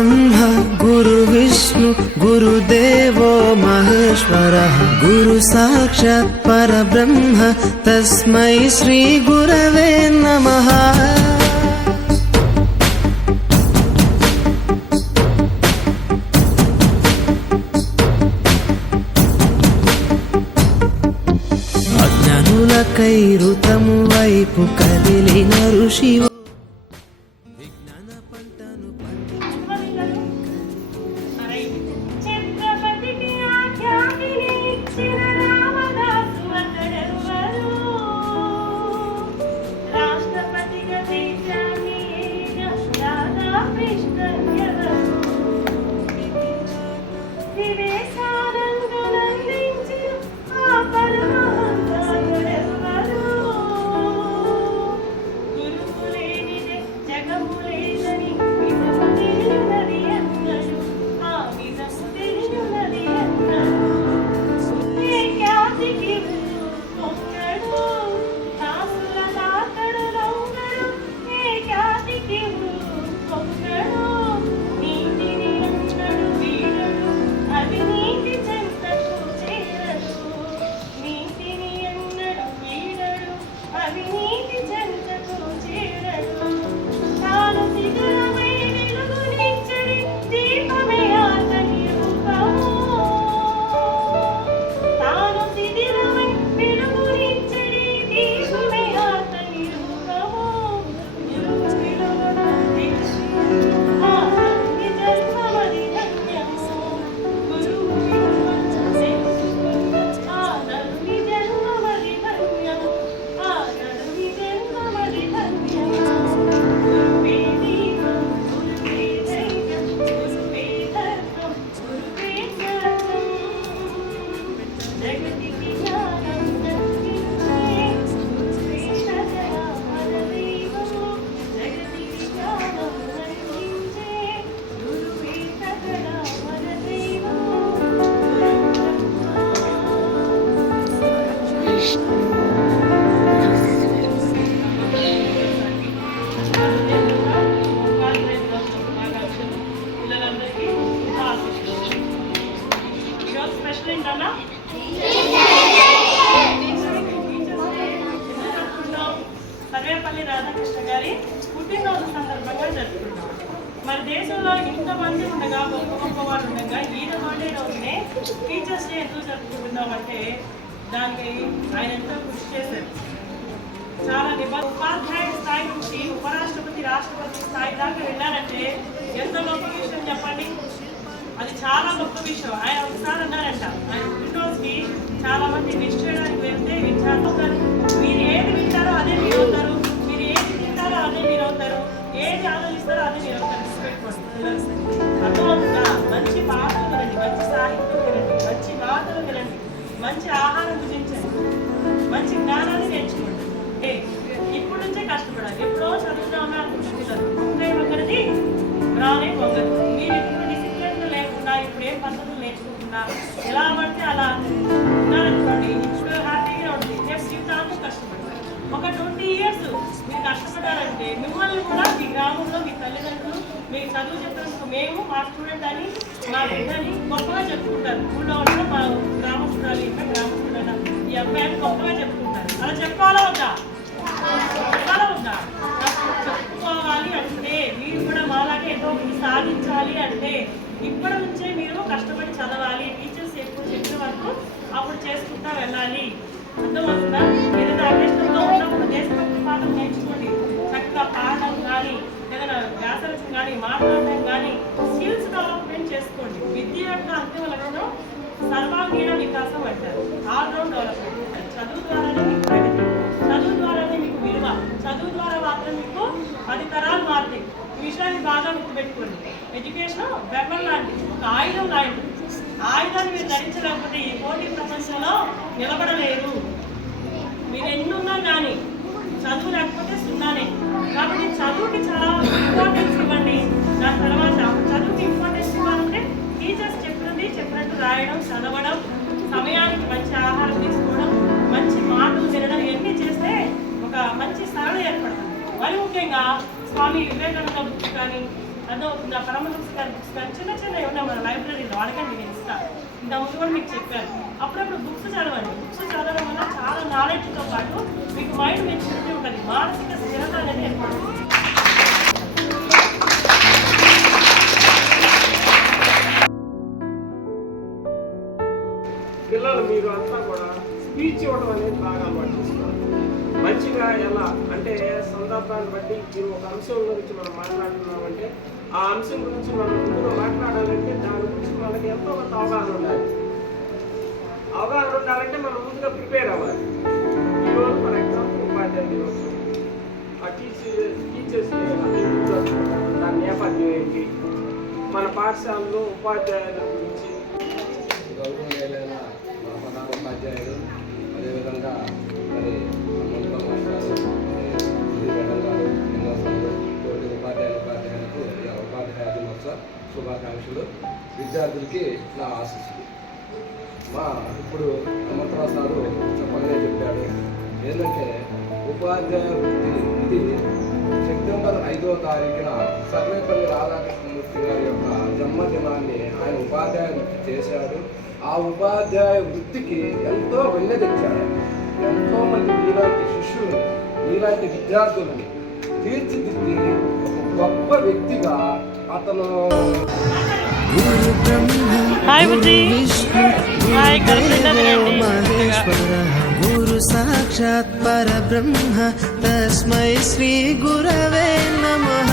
ब्रह्मा गुरु विष्णु गुरुदेवो महेश्वरः गुरु साक्षात् परब्रह्म तस्मै श्री गुरवे नमः। అజ్ఞానులకై ఋతము వైపు కదిలిన ఋషి సర్వేపల్లి రాధాకృష్ణ గారి పుట్టినరోజు సందర్భంగా జరుపుకుంటాం. మరి దేశంలో ఇంతమంది ఉండగా గొప్ప గొప్ప వాళ్ళు ఉండగా ఈయన బర్త్డే రోజునే టీచర్స్ డే ఎందుకు జరుపుకుంటున్నామంటే దానికి ఆయన ఎంతో కృషి చేశారు. చాలా ఉపాధ్యాయ స్థాయి నుంచి ఉపరాష్ట్రపతి రాష్ట్రపతి స్థాయి దాకా వెళ్ళారంటే ఎంత గొప్ప విషయం చెప్పండి. అది చాలా గొప్ప విషయం. ఆయన ఒకసారి అన్నారంట, ఆయన పుట్టినరోజుకి చాలా మంది విష్ చేయడానికి వెళ్తే విద్యార్థులు మీరు ఏది వింటారో అదే మీరు అవుతారు, మీరు ఏది తింటారో అదే మీరు అవుతారు, ఏది ఆలోచిస్తారో అదే మీరు అవుతారు. అర్థమవుతుందా? మంచి పాటలు వినండి, మంచి సాహిత్యం వినండి, మంచి మాటలు వినండి, మంచి ఆహారం భుజించండి, మంచి జ్ఞానాన్ని నేర్చుకోండి. ఇప్పుడు నుంచే కష్టపడాలి. ఎప్పుడో చదువుతామని అనుకుంటున్నారు ఒకరిది రానే పొంగదు. మీరు ఇప్పుడు డిసిప్లిన్ లేకుండా ఇప్పుడు ఏం పద్ధతులు నేర్చుకుంటున్నా ఎలా పడితే అలా ఉన్నారనుకోండి, ఇప్పుడు హ్యాపీగా ఉంటుంది. నెక్స్ట్ జీవితాంతం కష్టపడతారు. ఒక 20 years మీరు కష్టపడారంటే మిమ్మల్ని కూడా మీ గ్రామంలో మీ తల్లిదండ్రులు మీకు చదువు చెప్పినందుకు మేము మా స్టూడెంట్ అని మా బిడ్డని గొప్పగా చెప్పుకుంటారు. ఊళ్ళో ఉన్న మా గ్రామస్తురాలు ఇంకా గ్రామస్తుడైనా ఈ అబ్బాయిని గొప్పగా చెప్పుకుంటారు. అలా చెప్పాలా వద్దా? చెప్పాలా వద్దా? చెప్పుకోవాలి అంటే మీరు కూడా మాలాగే ఏదో ఒకటి సాధించాలి అంటే ఇప్పటి నుంచే మీరు కష్టపడి చదవాలి. టీచర్స్ ఎప్పుడు చెప్పిన వరకు అప్పుడు చేసుకుంటా వెళ్ళాలి. అర్థమవుతుందా? ఏదైనా అభ్యర్థులతో ఉన్నప్పుడు దేశభక్తి పాఠం నేర్చుకోండి. చక్కగా పాడడం కానీ ఏదైనా వ్యాసరచన కానీ మాట్లాడడం కానీ స్కిల్స్ డెవలప్మెంట్ చేసుకోండి. విద్య యొక్క అంతిమ లక్ష్యం సర్వాంగీణ వికాసం అంటారు. All round development. చదువు ద్వారానే మీకు ప్రగతి, చదువు ద్వారానే మీకు విలువ, చదువు ద్వారా మాత్రం మీకు 10 తరాలు మారుతాయి. ఈ విషయాన్ని బాగా గుర్తుపెట్టుకోండి. ఎడ్యుకేషన్ వెపన్ లాంటిది, ఒక ఆయుధం లాంటిది. ఆయుధాన్ని మీరు ధరించలేకపోతే ఈ పోటీ ప్రపంచంలో నిలబడలేరు. మీరు ఎన్నున్నా కానీ చదువు లేకపోతే సున్నానే. కాబట్టి చదువుకి చాలా ఇంపార్టెన్స్ ఇవ్వండి. దాని తర్వాత చదువుకి ఇంపార్టెన్స్ ఇవ్వాలంటే టీచర్స్ చెప్పినట్టు రాయడం, చదవడం, సమయానికి మంచి ఆహారం తీసుకోవడం, మంచి మాటలు వినడం, ఇవన్నీ చేస్తే ఒక మంచి సరళ ఏర్పడుతుంది. మరి ముఖ్యంగా స్వామి వివేకానంద బుక్ కానీ అర్థమవుతుంది. ఆ పరమహంస గారి బుక్స్ కానీ చిన్న చిన్న ఏమన్నా మన లైబ్రరీలో అడగండి, నేను ఇస్తాను. ఇంతకుముందు కూడా మీకు చెప్పాను. అప్పుడప్పుడు బుక్స్ చదవండి. బుక్స్ చదవడం వల్ల చాలా నాలెడ్జ్తో పాటు మీకు మైండ్ మెచ్యూరిటీ ఉంటుంది, మానసిక స్థిరత అనేది ఏర్పడుతుంది. పిల్లలు మీరు అంతా కూడా స్పీచ్ ఇవ్వడం అనేది బాగా అలవాటు చేసుకోవాలి. మంచిగా ఎలా అంటే సందర్భాన్ని బట్టి మీరు ఒక అంశం గురించి మనం మాట్లాడుతున్నామంటే ఆ అంశం గురించి మనం ముందుగా మాట్లాడాలంటే దాని గురించి మనకి ఎంతో కొంత అవగాహన ఉండాలి. అవగాహన ఉండాలంటే మనం ముందుగా ప్రిపేర్ అవ్వాలి. ఈరోజు ఫర్ ఎగ్జాంపుల్ ఉపాధ్యాయ దినోత్సవం, ఆ టీచర్స్ దాని నేపథ్యం ఏంటి, మన పాఠశాలలో ఉపాధ్యాయుల గురించి గౌరవనీయులైన మా ప్రధాన ఉపాధ్యాయులు, అదేవిధంగా మరి మమతా మాస్టారు, మేడం గారు, విమర్శలు, తోటి ఉపాధ్యాయులకు ఉపాధ్యాయ దినోత్సవ శుభాకాంక్షలు. విద్యార్థులకి నా ఆశీస్సులు. ఇప్పుడు హనుమంతరావు సారు చెప్పగానే చెప్పాడు ఏంటంటే ఉపాధ్యాయ వృత్తి ఇది సెప్టెంబర్ 5వ తారీఖున సర్వేపల్లి రాధాకృష్ణమూర్తి గారి యొక్క జన్మదినాన్ని ఆయన ఉపాధ్యాయ వృత్తి చేశాడు. ఆ ఉపాధ్యాయ వృత్తికి ఎంతో వెన్నె తెచ్చాడు. ఎంతోమంది మీలాంటి శిష్యులు, మీలాంటి విద్యార్థులను తీర్చిదిద్ది ఒక గొప్ప వ్యక్తిగా అతను గురు బ్రహ్మ గురు విష్ణు గురుదేవో మహేశ్వర గురు సాక్షాత్ పరబ్రహ్మ తస్మై శ్రీ గురవే నమః.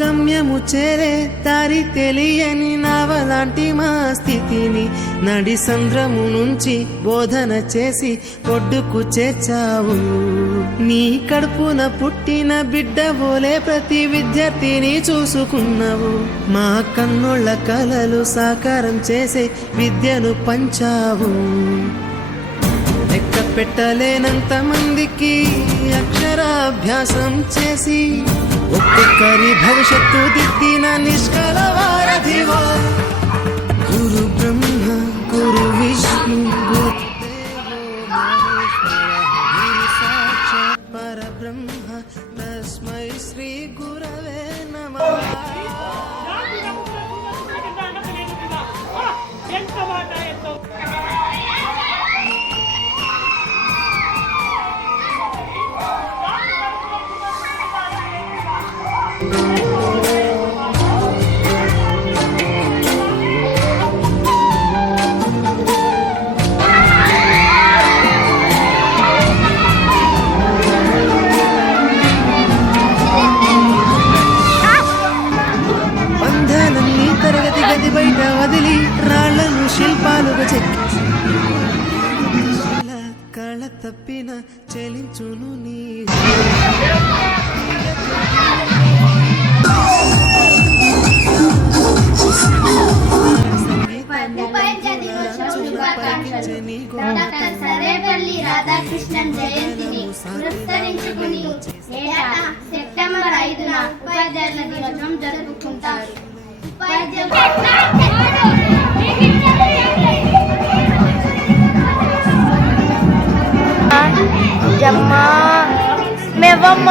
గమ్యము చేరే దారి తెలియని నావలాంటి మా స్థితిని నడి సంద్రము నుంచి బోధన చేసి ఒడ్డుకు చేర్చావు. నీ కడుపున పుట్టిన బిడ్డ బోలే ప్రతి విద్యార్థిని చూసుకున్నావు. మా కన్నుళ్ళ కలలు సాకారం చేసే విద్యను పంచావు. లెక్క పెట్టలేనంత మందికి అక్షరాభ్యాసం చేసి ఒక్కొక్కరి భవిష్యత్తు దిద్దిన నిష్కల వారధివా. గురు బ్రహ్మ గురు విష్ణు గురుదేవో మహేశ్వర గురు సాక్షాత్ పరబ్రహ్మ తస్మై శ్రీ గురవే నమః. ఎంత మాట ఎంతో బంధాలన్నీ తరగతి గది బయట వదిలి రాళ్లను శిల్పాలుగా చెక్కి కళ తప్పిన చెలించును నీ డాక్టర్ సర్వేపల్లి రాధాకృష్ణన్ జయంతిని పురస్కరించుకుని ఏటా సెప్టెంబర్ 5న ఉపాధ్యాయుల దినోత్సవం జరుపుకుంటారు. జమ్మా మేవమ్మ